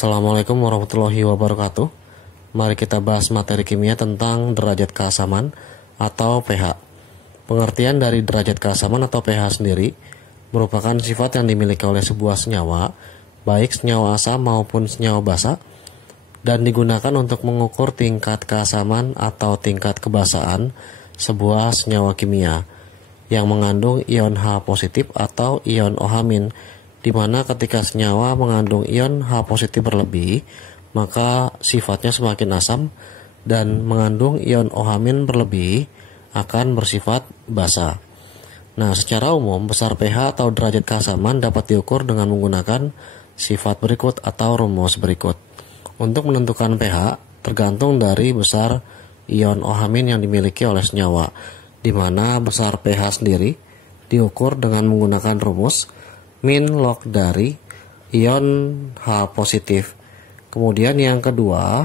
Assalamualaikum warahmatullahi wabarakatuh. Mari kita bahas materi kimia tentang derajat keasaman atau pH. Pengertian dari derajat keasaman atau pH sendiri merupakan sifat yang dimiliki oleh sebuah senyawa, baik senyawa asam maupun senyawa basa, dan digunakan untuk mengukur tingkat keasaman atau tingkat kebasaan sebuah senyawa kimia yang mengandung ion H positif atau ion OH-, di mana ketika senyawa mengandung ion H positif berlebih, maka sifatnya semakin asam, dan mengandung ion OH- berlebih akan bersifat basa. Nah, secara umum besar pH atau derajat keasaman dapat diukur dengan menggunakan sifat berikut atau rumus berikut. Untuk menentukan pH tergantung dari besar ion OH- yang dimiliki oleh senyawa, di mana besar pH sendiri diukur dengan menggunakan rumus min log dari ion H positif. Kemudian yang kedua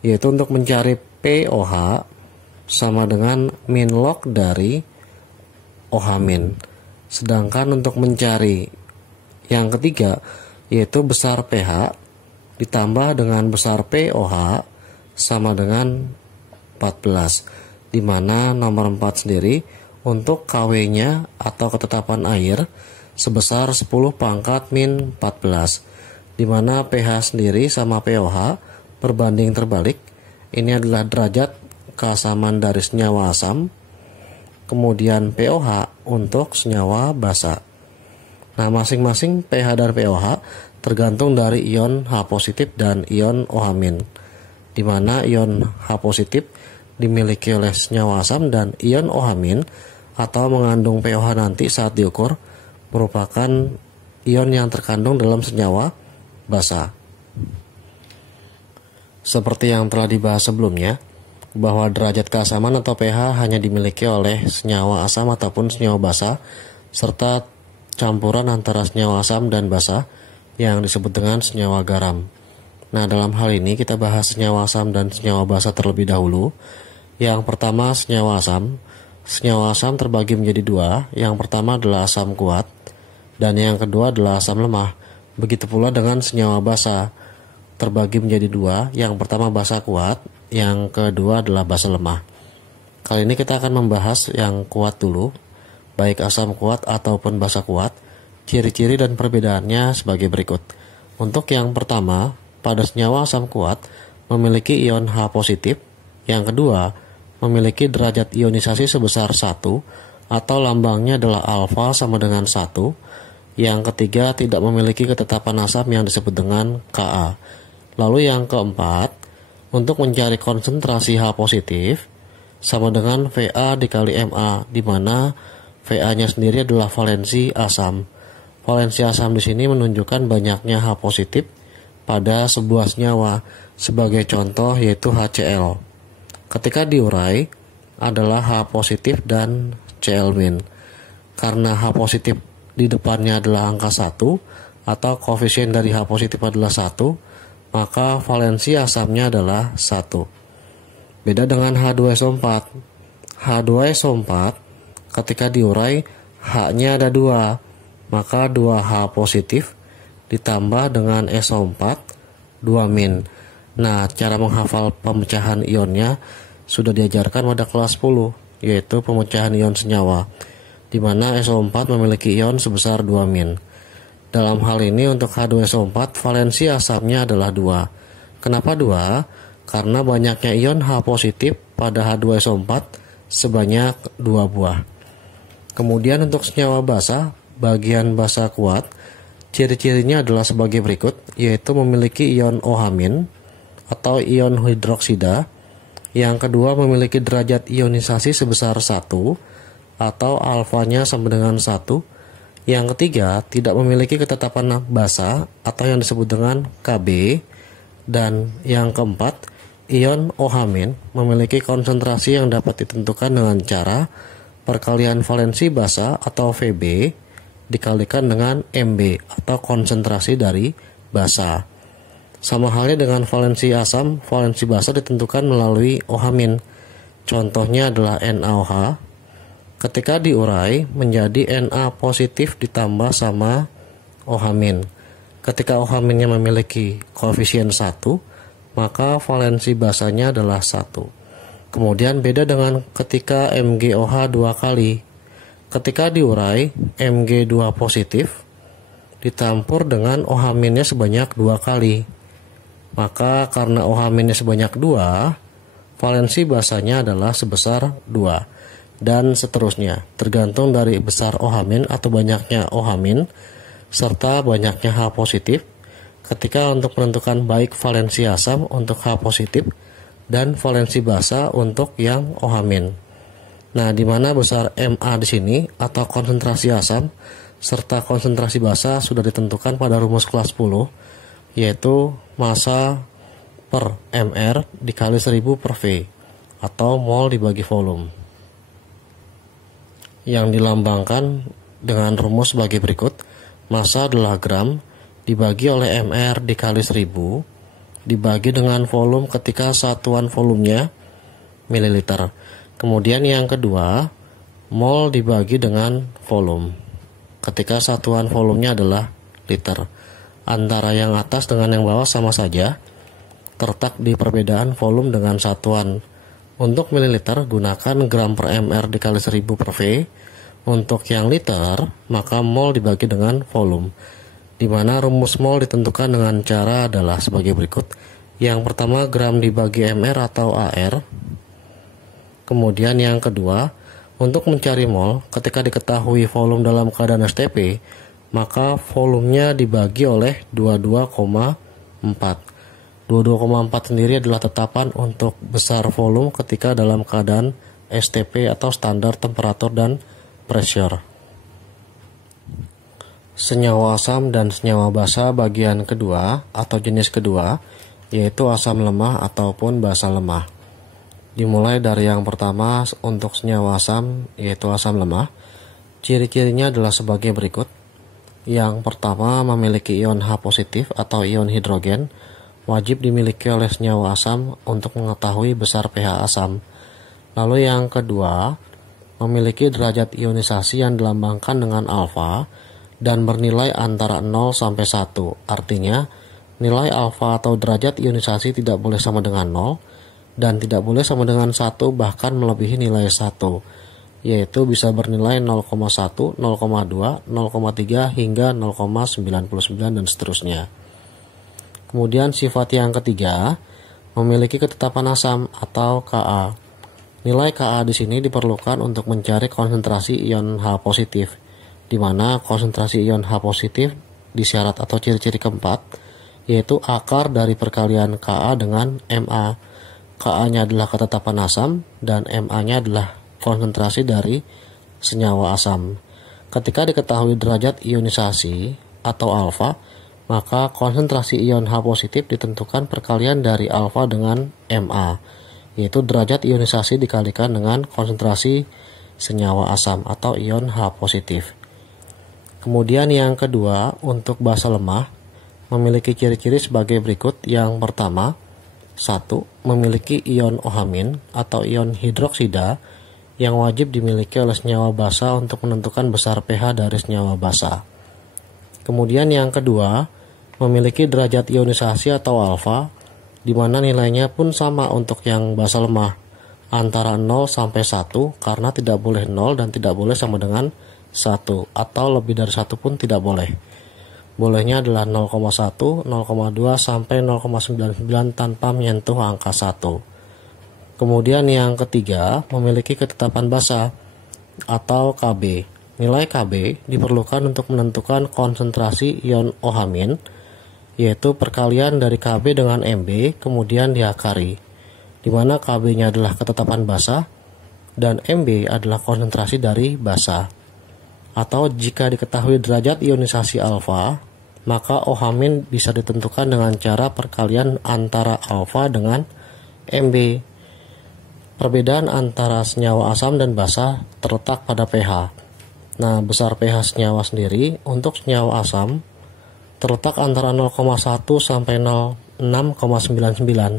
yaitu untuk mencari pOH sama dengan min log dari OH-. Sedangkan untuk mencari yang ketiga yaitu besar pH ditambah dengan besar pOH sama dengan 14, di mana nomor 4 sendiri untuk Kw-nya atau ketetapan air sebesar 10 pangkat min 14, di mana pH sendiri sama pOH berbanding terbalik. Ini adalah derajat keasaman dari senyawa asam, kemudian pOH untuk senyawa basa. Nah, masing-masing pH dan pOH tergantung dari ion H positif dan ion OH-, di mana ion H positif dimiliki oleh senyawa asam dan ion OH- atau mengandung pOH nanti saat diukur merupakan ion yang terkandung dalam senyawa basa. Seperti yang telah dibahas sebelumnya, bahwa derajat keasaman atau pH hanya dimiliki oleh senyawa asam ataupun senyawa basa, serta campuran antara senyawa asam dan basa yang disebut dengan senyawa garam. Nah, dalam hal ini kita bahas senyawa asam dan senyawa basa terlebih dahulu. Yang pertama, senyawa asam. Senyawa asam terbagi menjadi dua. Yang pertama adalah asam kuat, dan yang kedua adalah asam lemah. Begitu pula dengan senyawa basa, terbagi menjadi dua. Yang pertama basa kuat, yang kedua adalah basa lemah. Kali ini kita akan membahas yang kuat dulu, baik asam kuat ataupun basa kuat. Ciri-ciri dan perbedaannya sebagai berikut. Untuk yang pertama, pada senyawa asam kuat memiliki ion H positif. Yang kedua, memiliki derajat ionisasi sebesar 1 atau lambangnya adalah alfa sama dengan 1. Yang ketiga, tidak memiliki ketetapan asam yang disebut dengan Ka. Lalu yang keempat, untuk mencari konsentrasi H positif sama dengan Va dikali Ma, di mana Va-nya sendiri adalah valensi asam. Valensi asam di sini menunjukkan banyaknya H positif pada sebuah senyawa, sebagai contoh yaitu HCl. Ketika diurai adalah H positif dan Cl-. Karena H positif di depannya adalah angka 1 atau koefisien dari H positif adalah 1, maka valensi asamnya adalah 1. Beda dengan H2SO4. H2SO4 ketika diurai H-nya ada 2, maka 2H positif ditambah dengan SO4 2-. Nah, cara menghafal pemecahan ionnya sudah diajarkan pada kelas 10, yaitu pemecahan ion senyawa, di mana SO4 memiliki ion sebesar 2-. Dalam hal ini untuk H2SO4 valensi asamnya adalah 2. Kenapa 2? Karena banyaknya ion H positif pada H2SO4 sebanyak 2 buah. Kemudian untuk senyawa basa, bagian basa kuat, ciri-cirinya adalah sebagai berikut, yaitu memiliki ion OH- atau ion hidroksida. Yang kedua, memiliki derajat ionisasi sebesar 1 atau alfanya sama dengan 1. Yang ketiga, tidak memiliki ketetapan basa atau yang disebut dengan Kb. Dan yang keempat, ion OH- memiliki konsentrasi yang dapat ditentukan dengan cara perkalian valensi basa atau Vb dikalikan dengan Mb atau konsentrasi dari basa. Sama halnya dengan valensi asam, valensi basa ditentukan melalui OH-. Contohnya adalah NaOH. Ketika diurai menjadi Na positif ditambah sama OH-. Ketika OH- memiliki koefisien 1, maka valensi basanya adalah 1. Kemudian beda dengan ketika MgOH 2 kali. Ketika diurai, Mg2 positif ditampur dengan OH- sebanyak 2 kali. Maka karena OH- sebanyak 2, valensi basanya adalah sebesar 2. Dan seterusnya, tergantung dari besar OH- atau banyaknya OH- serta banyaknya H positif ketika untuk menentukan baik valensi asam untuk H positif dan valensi basa untuk yang OH-. Nah, di mana besar Ma di sini atau konsentrasi asam serta konsentrasi basa sudah ditentukan pada rumus kelas 10, yaitu massa per Mr dikali 1000 per V atau mol dibagi volume, yang dilambangkan dengan rumus sebagai berikut. Massa adalah gram dibagi oleh Mr dikali 1000 dibagi dengan volume ketika satuan volumenya mililiter. Kemudian yang kedua, mol dibagi dengan volume ketika satuan volumenya adalah liter. Antara yang atas dengan yang bawah sama saja, terletak di perbedaan volume dengan satuan. Untuk mililiter gunakan gram per Mr dikali 1000 per V. Untuk yang liter, maka mol dibagi dengan volume, di mana rumus mol ditentukan dengan cara adalah sebagai berikut. Yang pertama, gram dibagi Mr atau AR. Kemudian yang kedua, untuk mencari mol, ketika diketahui volume dalam keadaan STP, maka volumenya dibagi oleh 22,4. 22,4 sendiri adalah tetapan untuk besar volume ketika dalam keadaan STP atau standar temperatur dan pressure. Senyawa asam dan senyawa basa bagian kedua atau jenis kedua, yaitu asam lemah ataupun basa lemah. Dimulai dari yang pertama untuk senyawa asam, yaitu asam lemah. Ciri-cirinya adalah sebagai berikut. Yang pertama, memiliki ion H positif atau ion hidrogen. Wajib dimiliki oleh senyawa asam untuk mengetahui besar pH asam. Lalu yang kedua, memiliki derajat ionisasi yang dilambangkan dengan alfa dan bernilai antara 0 sampai 1. Artinya, nilai alfa atau derajat ionisasi tidak boleh sama dengan 0 dan tidak boleh sama dengan 1, bahkan melebihi nilai 1, yaitu bisa bernilai 0,1, 0,2, 0,3 hingga 0,99 dan seterusnya. Kemudian sifat yang ketiga, memiliki ketetapan asam atau Ka. Nilai Ka di sini diperlukan untuk mencari konsentrasi ion H positif, di mana konsentrasi ion H positif di syarat atau ciri-ciri keempat, yaitu akar dari perkalian Ka dengan Ma. Ka-nya adalah ketetapan asam dan Ma-nya adalah konsentrasi dari senyawa asam. Ketika diketahui derajat ionisasi atau alfa, maka konsentrasi ion H positif ditentukan perkalian dari alfa dengan Ma, yaitu derajat ionisasi dikalikan dengan konsentrasi senyawa asam atau ion H positif. Kemudian yang kedua, untuk basa lemah, memiliki ciri-ciri sebagai berikut. Yang pertama, 1. Memiliki ion OH- atau ion hidroksida yang wajib dimiliki oleh senyawa basa untuk menentukan besar pH dari senyawa basa. Kemudian yang kedua, memiliki derajat ionisasi atau alfa, di mana nilainya pun sama untuk yang basa lemah, antara 0 sampai 1, karena tidak boleh 0 dan tidak boleh sama dengan 1, atau lebih dari 1 pun tidak boleh. Bolehnya adalah 0,1, 0,2 sampai 0,99 tanpa menyentuh angka 1. Kemudian yang ketiga, memiliki ketetapan basa atau Kb. Nilai Kb diperlukan untuk menentukan konsentrasi ion OH-, yaitu perkalian dari Kb dengan Mb kemudian diakari, di mana Kb-nya adalah ketetapan basa dan Mb adalah konsentrasi dari basa. Atau jika diketahui derajat ionisasi alfa, maka OH- bisa ditentukan dengan cara perkalian antara alfa dengan Mb. Perbedaan antara senyawa asam dan basa terletak pada pH. Nah, besar pH senyawa sendiri untuk senyawa asam terletak antara 0,1 sampai 6,99.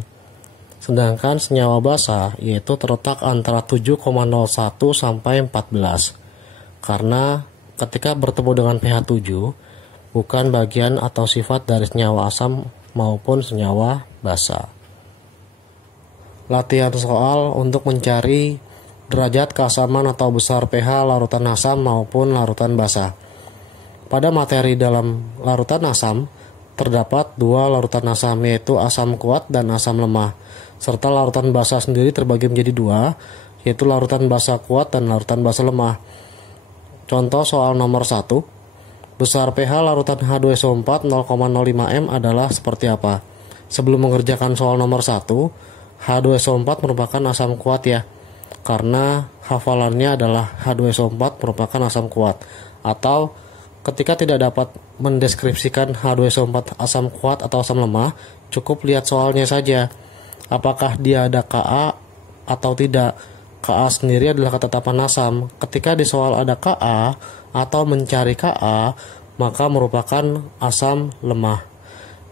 Sedangkan senyawa basa yaitu terletak antara 7,01 sampai 14. Karena ketika bertemu dengan pH 7, bukan bagian atau sifat dari senyawa asam maupun senyawa basa. Latihan soal untuk mencari derajat keasaman atau besar pH larutan asam maupun larutan basa. Pada materi dalam larutan asam, terdapat dua larutan asam, yaitu asam kuat dan asam lemah, serta larutan basa sendiri terbagi menjadi dua, yaitu larutan basa kuat dan larutan basa lemah. Contoh soal nomor 1, besar pH larutan H2SO4 0,05 m adalah seperti apa? Sebelum mengerjakan soal nomor 1, H2SO4 merupakan asam kuat ya, karena hafalannya adalah H2SO4 merupakan asam kuat. Atau ketika tidak dapat mendeskripsikan H2SO4 asam kuat atau asam lemah, cukup lihat soalnya saja. Apakah dia ada Ka atau tidak? Ka sendiri adalah ketetapan asam. Ketika di soal ada Ka atau mencari Ka, maka merupakan asam lemah.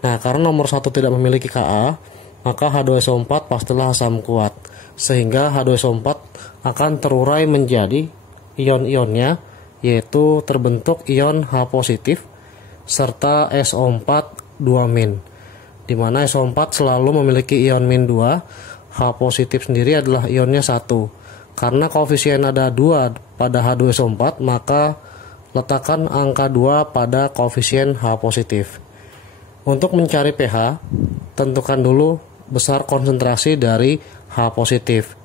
Nah, karena nomor 1 tidak memiliki Ka, maka H2SO4 pastilah asam kuat. Sehingga H2SO4 akan terurai menjadi ion-ionnya, yaitu terbentuk ion H positif serta SO4 2-, di mana SO4 selalu memiliki ion -2, H positif sendiri adalah ionnya 1. Karena koefisien ada 2 pada H2SO4, maka letakkan angka 2 pada koefisien H positif. Untuk mencari pH, tentukan dulu besar konsentrasi dari H positif,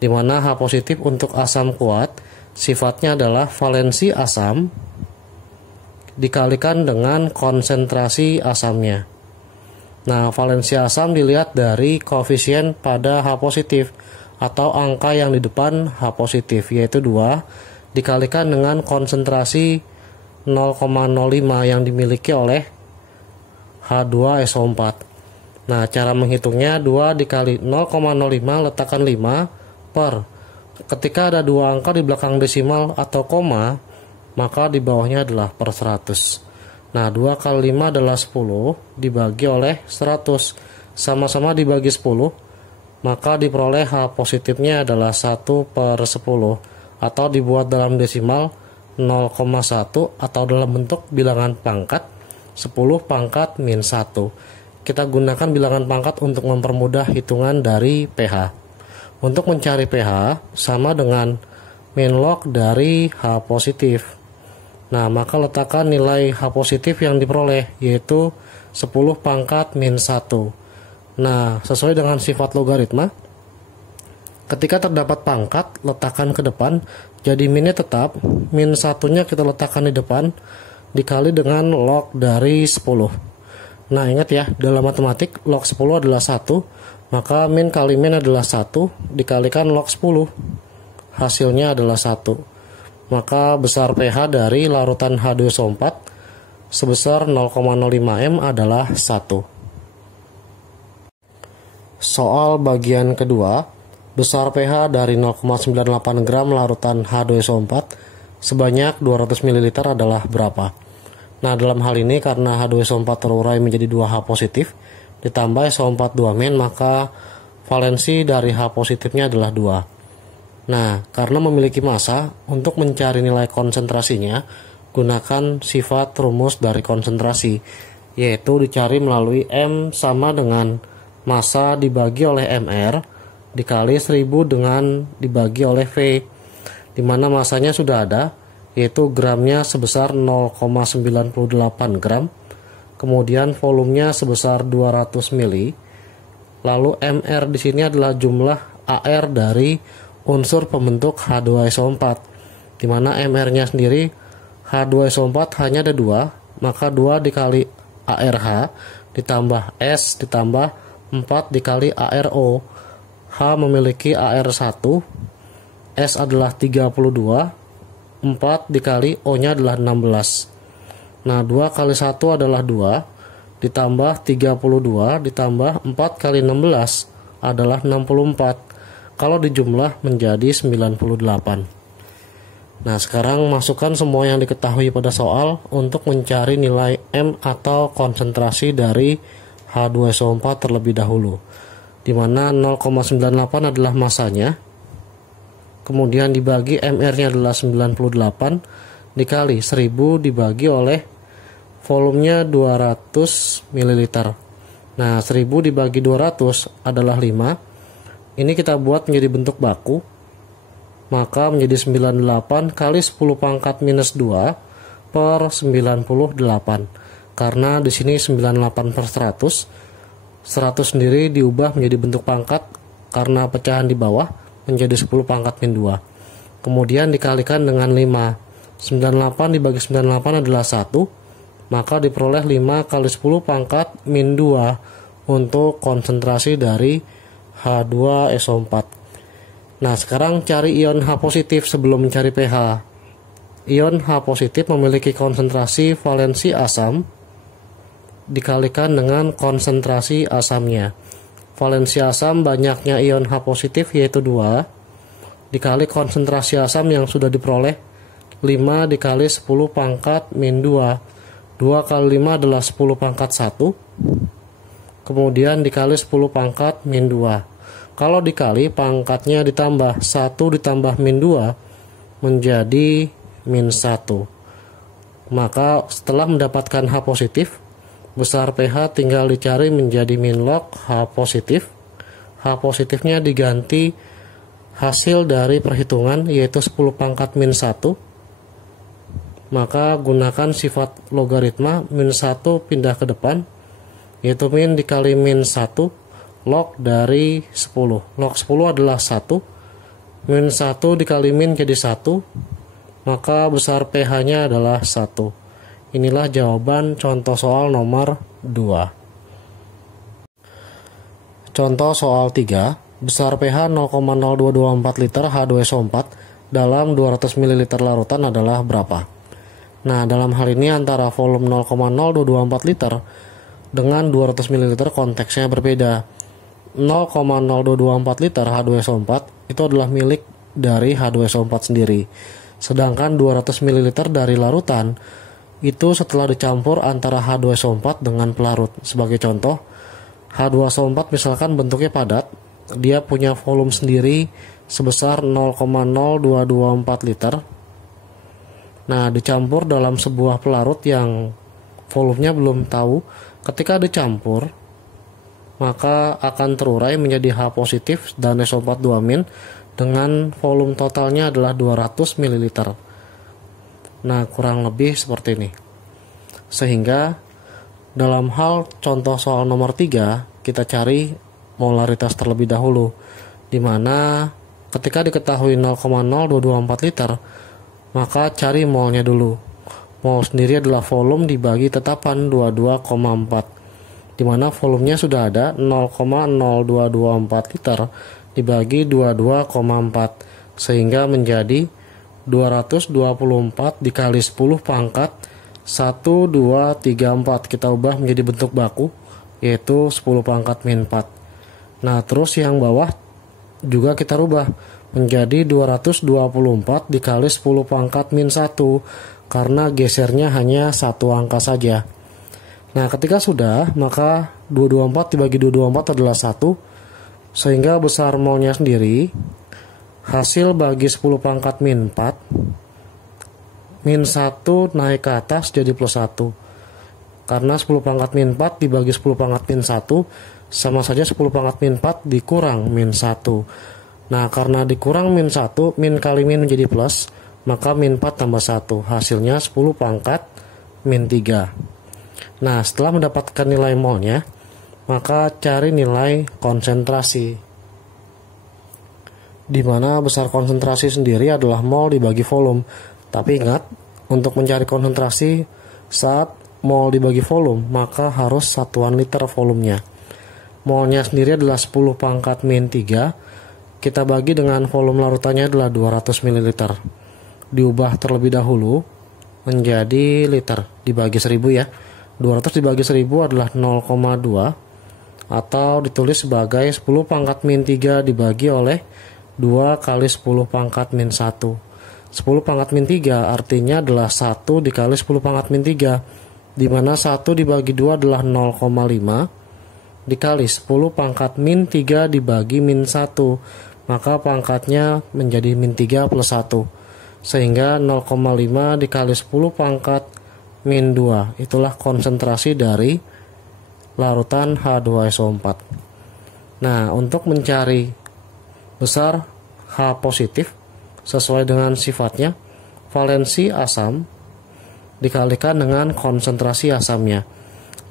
di mana H positif untuk asam kuat sifatnya adalah valensi asam dikalikan dengan konsentrasi asamnya. Nah, valensi asam dilihat dari koefisien pada H positif atau angka yang di depan H positif, yaitu 2 dikalikan dengan konsentrasi 0,05 yang dimiliki oleh H2SO4. Nah, cara menghitungnya 2 dikali 0,05 letakkan 5 per. Ketika ada dua angka di belakang desimal atau koma, maka di bawahnya adalah per 100. Nah, 2 kali 5 adalah 10 dibagi oleh 100. Sama-sama dibagi 10, maka diperoleh H positifnya adalah 1 per 10. Atau dibuat dalam desimal 0,1 atau dalam bentuk bilangan pangkat 10 pangkat min 1. Kita gunakan bilangan pangkat untuk mempermudah hitungan dari pH. Untuk mencari pH sama dengan min log dari H positif. Nah, maka letakkan nilai H positif yang diperoleh, yaitu 10 pangkat min 1. Nah, sesuai dengan sifat logaritma, ketika terdapat pangkat, letakkan ke depan, jadi minnya tetap, min 1-nya kita letakkan di depan, dikali dengan log dari 10. Nah, ingat ya, dalam matematik log 10 adalah 1, maka min kali min adalah 1 dikalikan log 10. Hasilnya adalah 1. Maka besar pH dari larutan H2SO4 sebesar 0,05 m adalah 1. Soal bagian kedua, besar pH dari 0,98 gram larutan H2SO4 sebanyak 200 ml adalah berapa? Nah, dalam hal ini karena H2SO4 terurai menjadi 2H positif ditambah SO4 2-, maka valensi dari H positifnya adalah 2. Nah, karena memiliki massa, untuk mencari nilai konsentrasinya, gunakan sifat rumus dari konsentrasi, yaitu dicari melalui M sama dengan massa dibagi oleh MR dikali 1000 dengan dibagi oleh V, di mana massanya sudah ada, yaitu gramnya sebesar 0,98 gram, kemudian volumenya sebesar 200 mili, lalu MR di sini adalah jumlah AR dari unsur pembentuk H2SO4, di mana MR-nya sendiri H2SO4 hanya ada 2, maka 2 dikali ARH ditambah S ditambah 4 dikali ARO. H memiliki AR1, S adalah 32, 4 dikali O-nya adalah 16. Nah, 2 kali 1 adalah 2, ditambah 32, ditambah 4 kali 16 adalah 64. Kalau dijumlah menjadi 98. Nah, sekarang masukkan semua yang diketahui pada soal untuk mencari nilai M atau konsentrasi dari H2SO4 terlebih dahulu, di mana 0,98 adalah masanya, kemudian dibagi MR-nya adalah 98 dikali 1000 dibagi oleh volumenya 200 ml. Nah, 1000 dibagi 200 adalah 5. Ini kita buat menjadi bentuk baku. Maka menjadi 98 kali 10 pangkat minus 2 per 98. Karena di sini 98 per 100. 100 sendiri diubah menjadi bentuk pangkat karena pecahan di bawah menjadi 10 pangkat min 2. Kemudian dikalikan dengan 5. 98 dibagi 98 adalah 1. Maka diperoleh 5 kali 10 pangkat min 2 untuk konsentrasi dari H2SO4. Nah, sekarang cari ion H positif sebelum mencari pH. Ion H positif memiliki konsentrasi valensi asam dikalikan dengan konsentrasi asamnya. Valensi asam banyaknya ion H positif yaitu 2 dikali konsentrasi asam yang sudah diperoleh 5 dikali 10 pangkat min 2. 2 kali 5 adalah 10 pangkat 1. Kemudian dikali 10 pangkat min 2. Kalau dikali pangkatnya ditambah 1 ditambah min 2 menjadi min 1. Maka setelah mendapatkan H positif, besar pH tinggal dicari menjadi min log H positif. H positifnya diganti hasil dari perhitungan yaitu 10 pangkat min 1. Maka gunakan sifat logaritma min 1 pindah ke depan yaitu min dikali min 1 log dari 10. Log 10 adalah 1. Min 1 dikali min jadi 1. Maka besar pH nya adalah 1. Inilah jawaban contoh soal nomor 2. Contoh soal 3. Besar pH 0,0224 liter H2SO4 dalam 200 ml larutan adalah berapa? Nah, dalam hal ini antara volume 0,0224 liter dengan 200 ml konteksnya berbeda. 0,0224 liter H2SO4 itu adalah milik dari H2SO4 sendiri. Sedangkan 200 ml dari larutan itu setelah dicampur antara H2SO4 dengan pelarut. Sebagai contoh, H2SO4 misalkan bentuknya padat, dia punya volume sendiri sebesar 0,0224 liter. Nah, dicampur dalam sebuah pelarut yang volumenya belum tahu. Ketika dicampur, maka akan terurai menjadi H positif dan SO4 2- dengan volume totalnya adalah 200 ml. Nah, kurang lebih seperti ini. Sehingga dalam hal contoh soal nomor 3, kita cari molaritas terlebih dahulu, di mana ketika diketahui 0,0224 liter, maka cari molnya dulu. Mol sendiri adalah volume dibagi tetapan 22,4, di mana volumenya sudah ada 0,0224 liter dibagi 22,4, sehingga menjadi 224 dikali 10 pangkat 1234. Kita ubah menjadi bentuk baku yaitu 10 pangkat min 4. Nah, terus yang bawah juga kita rubah menjadi 224 dikali 10 pangkat min 1 karena gesernya hanya satu angka saja. Nah, ketika sudah, maka 224 dibagi 224 adalah 1, sehingga besar molnya sendiri hasil bagi 10 pangkat min 4 min 1 naik ke atas jadi plus 1, karena 10 pangkat min 4 dibagi 10 pangkat min 1 sama saja 10 pangkat min 4 dikurang min 1. Nah, karena dikurang min 1, min kali min menjadi plus, maka min 4 tambah 1, hasilnya 10 pangkat min 3. Nah, setelah mendapatkan nilai molnya, maka cari nilai konsentrasi, di mana besar konsentrasi sendiri adalah mol dibagi volume. Tapi ingat, untuk mencari konsentrasi saat mol dibagi volume, maka harus satuan liter volumenya. Molnya sendiri adalah 10 pangkat min 3, kita bagi dengan volume larutannya adalah 200 ml. Diubah terlebih dahulu menjadi liter dibagi 1000 ya. 200 dibagi 1000 adalah 0,2, atau ditulis sebagai 10 pangkat min 3 dibagi oleh 2 kali 10 pangkat min 1. 10 pangkat min 3 artinya adalah 1 dikali 10 pangkat min 3, di mana 1 dibagi 2 adalah 0,5 dikali 10 pangkat min 3 dibagi min 1, maka pangkatnya menjadi min 3 plus 1, sehingga 0,5 dikali 10 pangkat min 2. Itulah konsentrasi dari larutan H2SO4. Nah, untuk mencari besar H positif sesuai dengan sifatnya, valensi asam dikalikan dengan konsentrasi asamnya.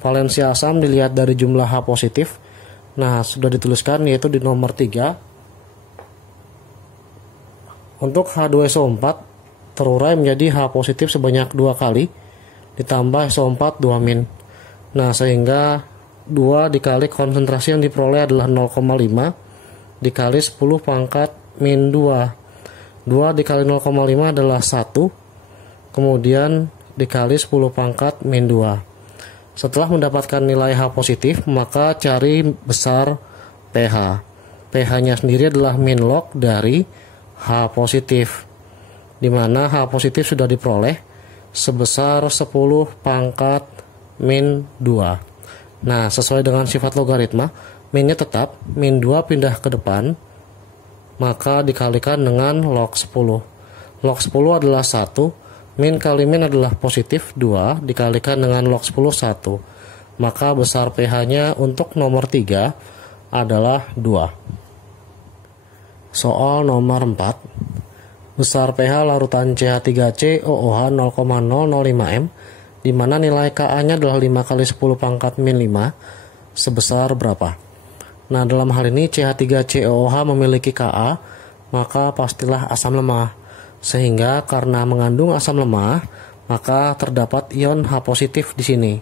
Valensi asam dilihat dari jumlah H positif. Nah, sudah dituliskan yaitu di nomor 3. Untuk H2SO4 terurai menjadi H positif sebanyak 2 kali ditambah SO4 2 min. Nah, sehingga 2 dikali konsentrasi yang diperoleh adalah 0,5 dikali 10 pangkat min 2. 2 dikali 0,5 adalah 1. Kemudian dikali 10 pangkat min 2. Setelah mendapatkan nilai H positif, maka cari besar pH. pH-nya sendiri adalah min log dari H positif, di mana H positif sudah diperoleh sebesar 10 pangkat min 2. Nah, sesuai dengan sifat logaritma, minnya tetap, min 2 pindah ke depan, maka dikalikan dengan log 10. Log 10 adalah 1, min kali min adalah positif 2, dikalikan dengan log 10 1. Maka besar pH-nya untuk nomor 3 adalah 2. Soal nomor 4. Besar pH larutan CH3COOH 0,005 m, di mana nilai Ka-nya adalah 5 kali 10 pangkat min 5, sebesar berapa? Nah, dalam hal ini CH3COOH memiliki Ka, maka pastilah asam lemah. Sehingga karena mengandung asam lemah, maka terdapat ion H positif di sini.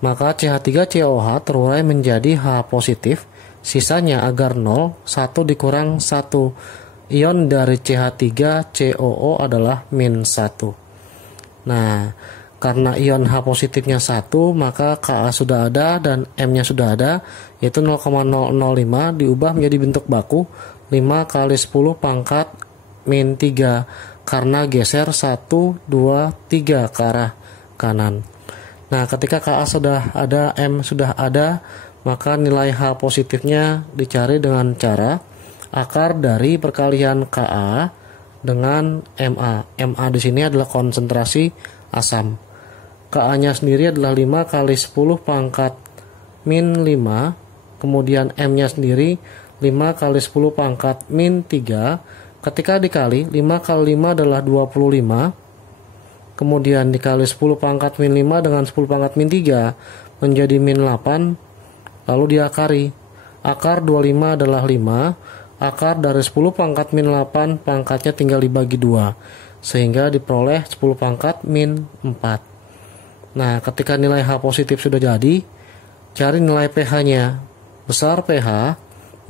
Maka CH3COOH terurai menjadi H positif, sisanya agar 0, 1 dikurang 1. Ion dari CH3COO adalah min 1. Nah, karena ion H positifnya 1, maka Ka sudah ada dan M-nya sudah ada, yaitu 0,005 diubah menjadi bentuk baku 5 kali 10 pangkat min 3, karena geser 1, 2, 3 ke arah kanan. Nah, ketika Ka sudah ada, M sudah ada, maka nilai H positifnya dicari dengan cara akar dari perkalian Ka dengan Ma. Ma di sini adalah konsentrasi asam. Ka-nya sendiri adalah 5 kali 10 pangkat min 5, kemudian M-nya sendiri 5 kali 10 pangkat min 3, ketika dikali 5 kali 5 adalah 25, kemudian dikali 10 pangkat min 5 dengan 10 pangkat min 3 menjadi min 8, lalu diakari. Akar 25 adalah 5, akar dari 10 pangkat min 8 pangkatnya tinggal dibagi 2, sehingga diperoleh 10 pangkat min 4. Nah, ketika nilai H positif sudah jadi, cari nilai pH-nya. Besar pH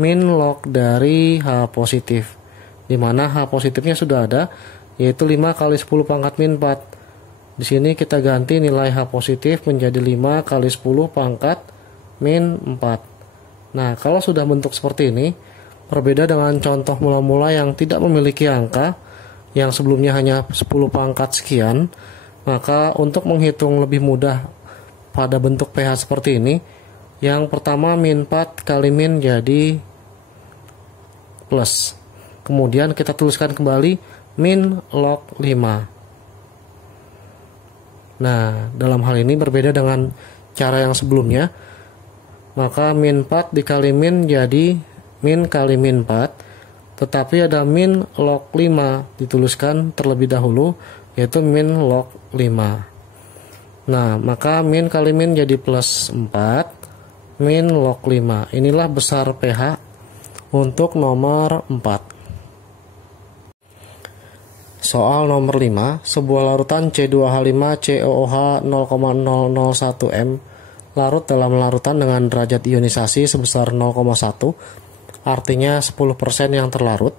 min log dari H positif, di mana H positifnya sudah ada, yaitu 5 kali 10 pangkat min 4. Di sini kita ganti nilai H positif menjadi 5 kali 10 pangkat min 4. Nah, kalau sudah bentuk seperti ini, berbeda dengan contoh mula-mula yang tidak memiliki angka, yang sebelumnya hanya 10 pangkat sekian, maka untuk menghitung lebih mudah pada bentuk pH seperti ini, yang pertama min 4 kali min jadi plus. Kemudian kita tuliskan kembali min log 5. Nah, dalam hal ini berbeda dengan cara yang sebelumnya. Maka min 4 dikali min jadi min kali min 4. Tetapi ada min log 5 dituliskan terlebih dahulu, yaitu min log 5. Nah, maka min kali min jadi plus 4 min log 5. Inilah besar pH untuk nomor 4. Soal nomor 5, sebuah larutan C2H5COOH 0,001 m larut dalam larutan dengan derajat ionisasi sebesar 0,1, artinya 10% yang terlarut.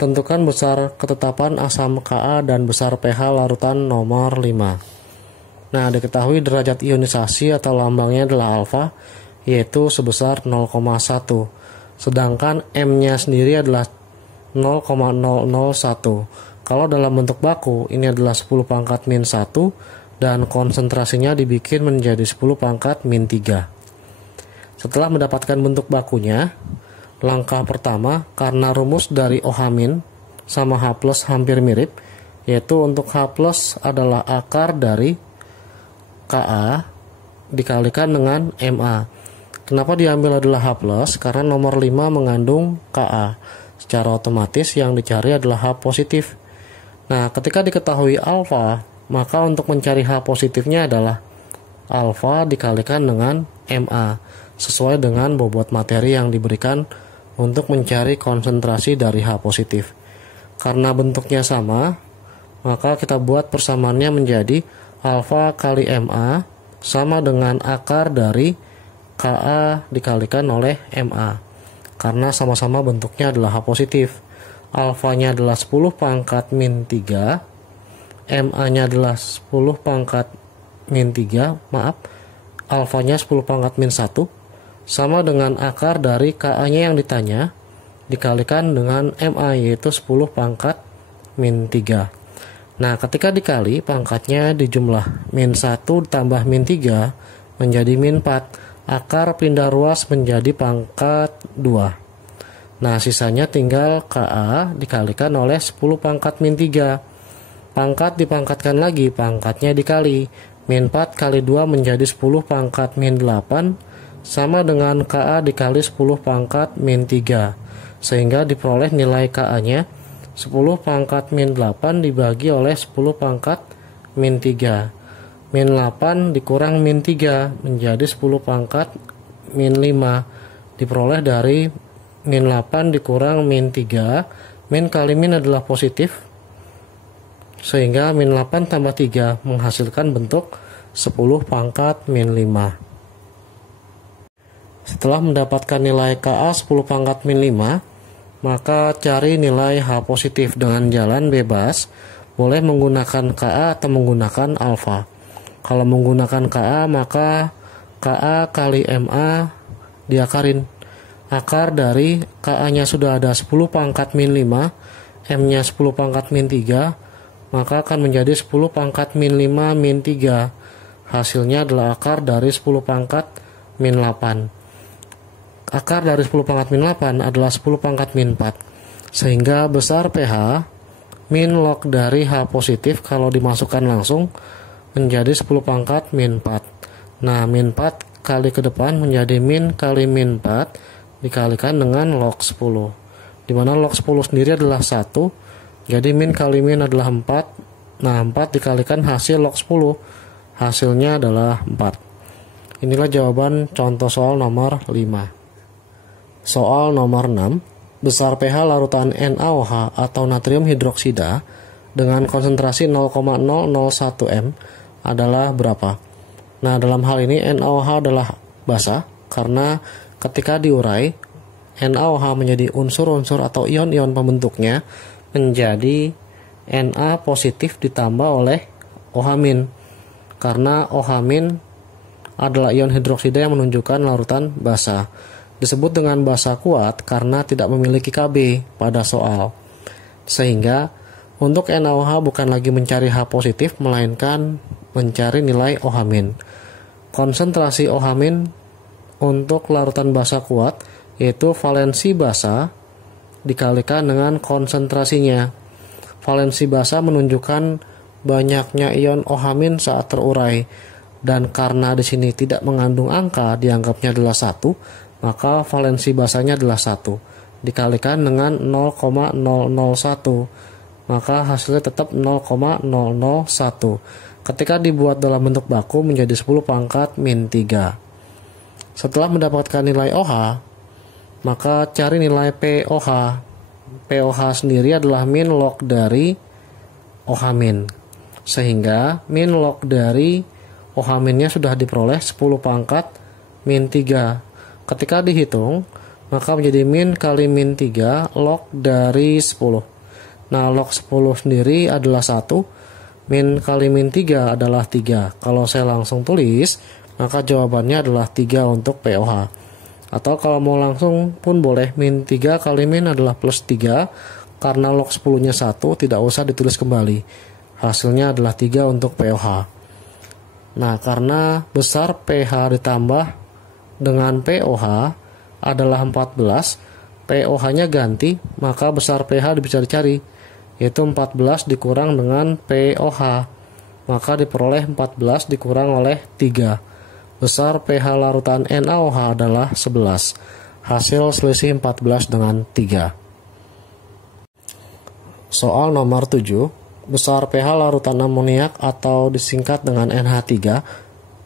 Tentukan besar ketetapan asam Ka dan besar pH larutan nomor 5. Nah, diketahui derajat ionisasi atau lambangnya adalah alfa, yaitu sebesar 0,1. Sedangkan M-nya sendiri adalah 0,001. Kalau dalam bentuk baku, ini adalah 10 pangkat min 1, dan konsentrasinya dibikin menjadi 10 pangkat min 3. Setelah mendapatkan bentuk bakunya, langkah pertama, karena rumus dari OH- sama H+ hampir mirip, yaitu untuk H+ adalah akar dari Ka dikalikan dengan Ma. Kenapa diambil adalah H+? Karena nomor 5 mengandung Ka. Secara otomatis yang dicari adalah H positif. Nah, ketika diketahui alfa, maka untuk mencari H positifnya adalah alfa dikalikan dengan Ma, sesuai dengan bobot materi yang diberikan untuk mencari konsentrasi dari H positif. Karena bentuknya sama, maka kita buat persamaannya menjadi alfa kali Ma sama dengan akar dari Ka dikalikan oleh Ma. Karena sama-sama bentuknya adalah H positif. Alfanya adalah 10 pangkat min 3, Ma-nya adalah 10 pangkat min 3, alfanya 10 pangkat min 1, sama dengan akar dari Ka-nya yang ditanya, dikalikan dengan Ma, yaitu 10 pangkat min 3. Nah, ketika dikali, pangkatnya dijumlah. Min 1 ditambah min 3 menjadi min 4. Akar pindah ruas menjadi pangkat 2. Nah, sisanya tinggal Ka dikalikan oleh 10 pangkat min 3. Pangkat dipangkatkan lagi, pangkatnya dikali. Min 4 kali 2 menjadi 10 pangkat min 8, sama dengan Ka dikali 10 pangkat min 3. Sehingga diperoleh nilai Ka-nya 10 pangkat min 8 dibagi oleh 10 pangkat min 3. Min 8 dikurang min 3 menjadi 10 pangkat min 5. Diperoleh dari min 8 dikurang min 3. Min kali min adalah positif, sehingga min 8 tambah 3 menghasilkan bentuk 10 pangkat min 5. Setelah mendapatkan nilai Ka 10 pangkat min 5, maka cari nilai H positif dengan jalan bebas, boleh menggunakan Ka atau menggunakan alfa. Kalau menggunakan Ka, maka Ka kali Ma diakarin. Akar dari Ka-nya sudah ada 10 pangkat min 5, M-nya 10 pangkat min 3, maka akan menjadi 10 pangkat min 5 min 3. Hasilnya adalah akar dari 10 pangkat min 8. Akar dari 10 pangkat min 8 adalah 10 pangkat min 4. Sehingga besar pH min log dari H positif kalau dimasukkan langsung menjadi 10 pangkat min 4. Nah, min 4 kali ke depan menjadi min kali min 4 dikalikan dengan log 10. Dimana log 10 sendiri adalah 1. Jadi min kali min adalah 4. Nah, 4 dikalikan hasil log 10. Hasilnya adalah 4. Inilah jawaban contoh soal nomor 5. Soal nomor 6. Besar pH larutan NaOH atau natrium hidroksida dengan konsentrasi 0,001 m adalah berapa? Nah, dalam hal ini NaOH adalah basa karena ketika diurai, NaOH menjadi unsur-unsur atau ion-ion pembentuknya menjadi Na positif ditambah oleh OH-, karena OH- adalah ion hidroksida yang menunjukkan larutan basa. Disebut dengan basa kuat karena tidak memiliki Kb pada soal. Sehingga untuk NaOH bukan lagi mencari H positif, melainkan mencari nilai OH-. Konsentrasi OH- untuk larutan basa kuat yaitu valensi basa dikalikan dengan konsentrasinya. Valensi basa menunjukkan banyaknya ion OH- saat terurai, dan karena di sini tidak mengandung angka dianggapnya adalah 1, maka valensi basanya adalah 1 dikalikan dengan 0,001, maka hasilnya tetap 0,001. Ketika dibuat dalam bentuk baku menjadi 10 pangkat min 3. Setelah mendapatkan nilai OH, maka cari nilai POH. POH sendiri adalah min log dari OH-. Sehingga min log dari OH-nya sudah diperoleh 10 pangkat min 3. Ketika dihitung, maka menjadi min kali min 3 log dari 10. Nah, log 10 sendiri adalah 1. Min kali min 3 adalah 3. Kalau saya langsung tulis, maka jawabannya adalah 3 untuk POH. Atau kalau mau langsung pun boleh, min 3 kali min adalah plus 3. Karena log 10-nya 1, tidak usah ditulis kembali. Hasilnya adalah 3 untuk POH. Nah, karena besar pH ditambah dengan POH adalah 14, POH-nya ganti, maka besar pH bisa dicari, yaitu 14 dikurang dengan POH. maka diperoleh 14 dikurang oleh 3. Besar pH larutan NaOH adalah 11. Hasil selisih 14 dengan 3. Soal nomor 7. Besar pH larutan amoniak atau disingkat dengan NH3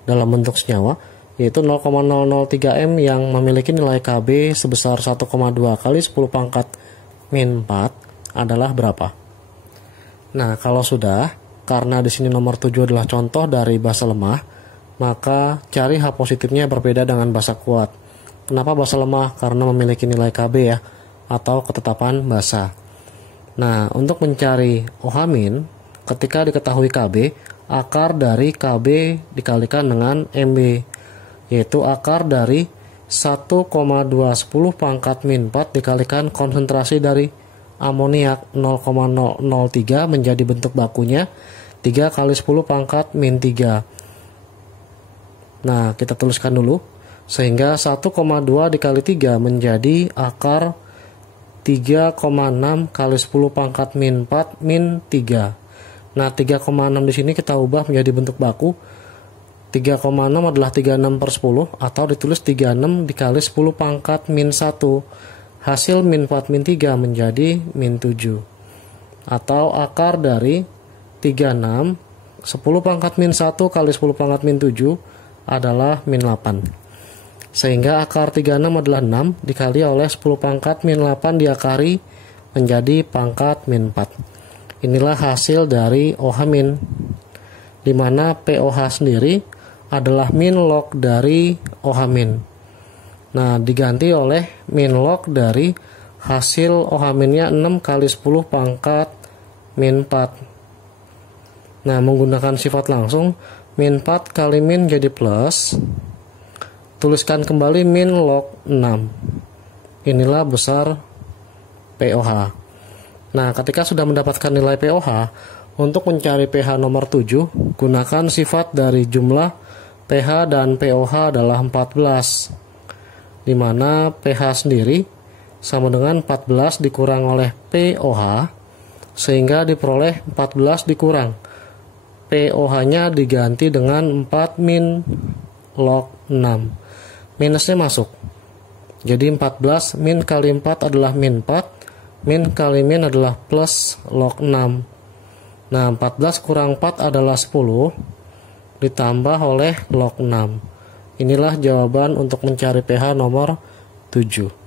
dalam bentuk senyawa yaitu 0,003 M yang memiliki nilai Kb sebesar 1,2 kali 10 pangkat min 4 adalah berapa? Nah, kalau sudah, karena di sini nomor 7 adalah contoh dari basa lemah, maka cari H positifnya berbeda dengan basa kuat. Kenapa basa lemah? Karena memiliki nilai Kb ya, atau ketetapan basa. Nah, untuk mencari OH-, ketika diketahui Kb, akar dari Kb dikalikan dengan MB, yaitu akar dari 1,210 pangkat min 4 dikalikan konsentrasi dari amoniak 0,003 menjadi bentuk bakunya 3 kali 10 pangkat min 3. Nah, kita tuliskan dulu. Sehingga 1,2 dikali 3 menjadi akar 3,6 kali 10 pangkat min 4 min 3. Nah, 3,6 di sini kita ubah menjadi bentuk baku. 3,6 adalah 36/10 atau ditulis 36 dikali 10 pangkat min 1. Hasil min 4 min 3 menjadi min 7. Atau akar dari 36 10 pangkat min 1 kali 10 pangkat min 7 adalah min 8. Sehingga akar 36 adalah 6 dikali oleh 10 pangkat min 8 diakari menjadi pangkat min 4. Inilah hasil dari OH-, di mana POH sendiri adalah min log dari OH-. Nah, diganti oleh min log dari hasil OH-nya 6 kali 10 pangkat min 4. Nah, menggunakan sifat langsung, min 4 kali min jadi plus. Tuliskan kembali min log 6. Inilah besar POH. Nah, ketika sudah mendapatkan nilai POH, untuk mencari pH nomor 7, gunakan sifat dari jumlah pH dan POH adalah 14, di mana pH sendiri sama dengan 14 dikurang oleh POH, sehingga diperoleh 14 dikurang. POH-nya diganti dengan 4 min log 6. Minusnya masuk. Jadi 14 min kali 4 adalah min 4, min kali min adalah plus log 6. Nah, 14 kurang 4 adalah 10. Ditambah oleh log 6. Inilah jawaban untuk mencari pH nomor 7.